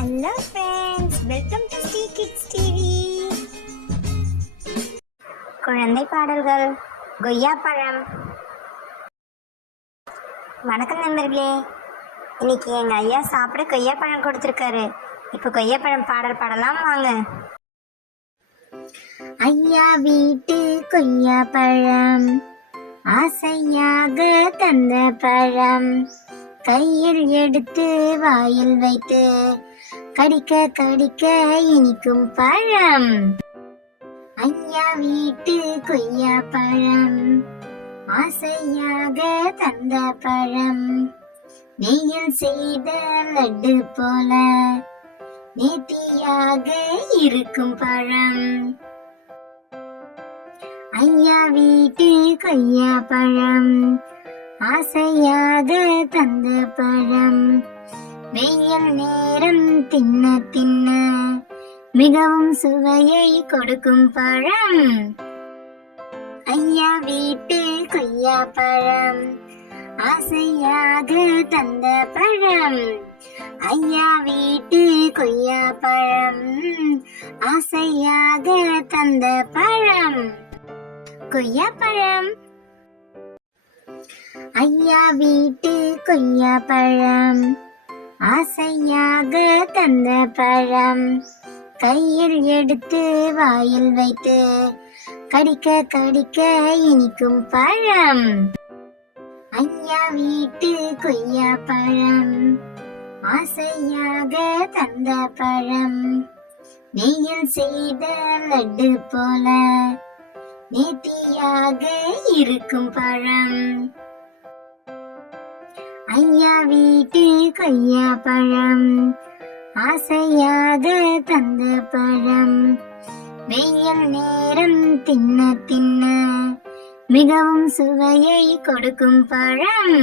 Hello friends, welcome to Stee Kids TV. குழந்தை பாடல்கள் கொய்யா பழம். வணக்கம் நண்பர்களே, இன்னைக்கு எங்க ஐயா சாப்பிட கொய்யா பழம் கொடுத்துருக்காரு. இப்போ கொய்யா பழம் பாடல் பாடலாம் வாங்க. ஐயா வீட்டு கொய்யா பழம், ஆசையாக தந்த பழம், கையில் எடுத்து வாயில் வைத்து கடிக்க கடிக்க இனிக்கும் பழம். ஐயா வீட்டு கொய்யா பழம், ஆசையாக தந்த பழம், நெய்யில் செய்த லட்டு போல நேர்த்தியாக இருக்கும் பழம். ஐயா வீட்டு கொய்யா பழம், ஆசையாக தந்த பழம், வெயில் நேரம் தின்ன தின்ன மிகவும் சுவையை கொடுக்கும் பழம். ஐயா வீட்டு கொய்யா பழம், ஆசையாக தந்த பழம், ஐயா வீட்டு கொய்யா பழம், ஆசையாக தந்த பழம். கொய்யா பழம். ஐயா வீட்டு கொய்யா பழம், ஆசையாக தந்த பழம், கையில் எடுத்து வாயில் வைத்து கடிக்க கடிக்க இனிக்கும் பழம். ஐயா வீட்டு கொய்யா பழம், ஆசையாக தந்த பழம், நெய்யில் செய்த லட்டு போல நேர்த்தியாக இருக்கும் பழம். ஐயா வீட்டு கொய்யா பழம், ஆசையாக தந்த பழம், வெயில் நேரம் தின்ன தின்ன மிகவும் சுவையை கொடுக்கும் பழம்.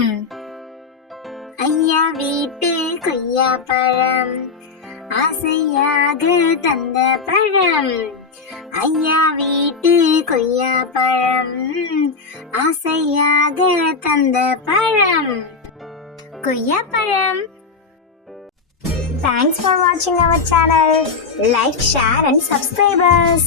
ஐயா வீட்டு கொய்யா பழம், ஆசையாக தந்த பழம், ஐயா வீட்டு கொய்யா பழம், ஆசையாக தந்த பழம். கொய்யா பழம். Thanks for watching our channel. Like, share and subscribe us.